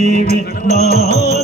ದೇವಿ ನಾನು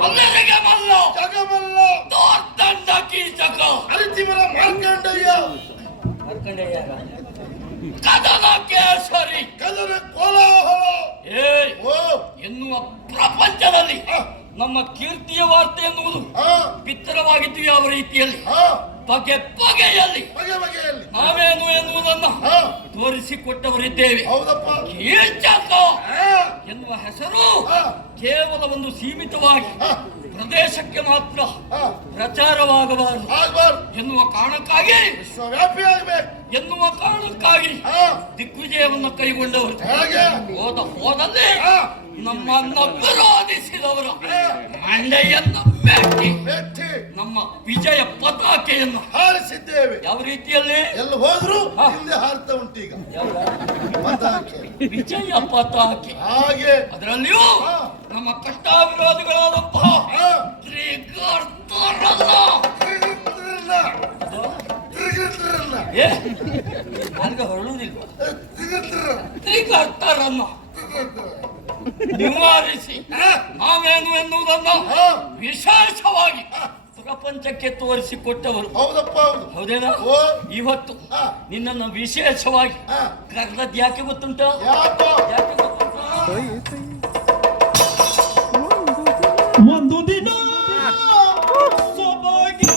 ಮಲ್ಲರಿಗೆ ಮಲ್ಲ ಜಗಮಲ್ಲ ಕಿ ಕೀಚಕ ಅರಿತಿಮಲ ಮಾರ್ಕಂಡಯ್ಯ ಮಾರ್ಕಂಡೇಯರ ಕದನ ಕೇಸರಿ ಕದನ ಕೋಲಾಹಲ ಏ ಓ ಎನ್ನುವ ಪ್ರಪಂಚದಲ್ಲಿ ನಮ್ಮ ಕೀರ್ತಿಯ ವಾರ್ತೆ ಎನ್ನುವುದು ಆ, ಬಿತ್ತರವಾಗಿದ್ದು ಯಾವ ರೀತಿಯಲ್ಲಿ. ಬಗೆ ಬಗೆಯಲ್ಲಿ. ಬಗೆ ಬಗೆಯಲ್ಲಿ. ನಾವೇನು ಎನ್ನುವುದನ್ನು ತೋರಿಸಿಕೊಟ್ಟವರಿದ್ದೇವೆ. ಹೌದಪ್ಪ. ಎನ್ನುವ ಹೆಸರು ಕೇವಲ ಒಂದು ಸೀಮಿತವಾಗಿ ಪ್ರದೇಶಕ್ಕೆ ಮಾತ್ರ ಪ್ರಚಾರವಾಗಬಾರದು ಎನ್ನುವ ಕಾರಣಕ್ಕಾಗಿ ಎನ್ನುವ ಕಾರಣಕ್ಕಾಗಿ ದಿಗ್ವಿಜಯವನ್ನು ಕೈಗೊಂಡವರು. ಹೋದ ಹೋದಲ್ಲಿ ನಮ್ಮನ್ನು ವಿರೋಧಿಸಿದವರು. ಮಂಡೆಯನ್ನು ಮೆಟ್ಟಿ ನಮ್ಮ ವಿಜಯ ಪತಾಕೆಯನ್ನು ಹಾರಿಸಿದ್ದೇವೆ. ಯಾವ ರೀತಿಯಲ್ಲಿ? ಎಲ್ಲ ಹೋದ್ರು. ಹಿಂದೆ ಹಾರ್ತಾ ಈಗ. ಪತಾಕೆ. ವಿಜಯ ಪತಾಕೆ. ಹಾಗೆ. ಅದರಲ್ಲಿಯೂ ನಮ್ಮ ಕಷ್ಟ ವಿರೋಧಿಗಳಾದಂತಹ ನನಗೆ ಹೊರಳುವುದಿಲ್ಲ. ನಿವಾರಿಸಿ ನಾವೇನು ಎನ್ನುವುದನ್ನು ವಿಶೇಷವಾಗಿ ಪ್ರಪಂಚಕ್ಕೆ ತೋರಿಸಿಕೊಟ್ಟವರು. ಹೌದಪ್ಪ ಹೌದು. ಹೌದೇನಾ? ಓ. ಇವತ್ತು ಆ, ನಿನ್ನನ್ನು ವಿಶೇಷವಾಗಿ ಆ, ಕರೆದದ್ದು ಯಾಕೆ ಗೊತ್ತುಂಟ? ಯಾಕೋ? ಯಾಕೆ ಗೊತ್ತುಂಟ? ಒಂದು ದಿನ. ಸೊಬಗಿ.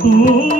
Oh.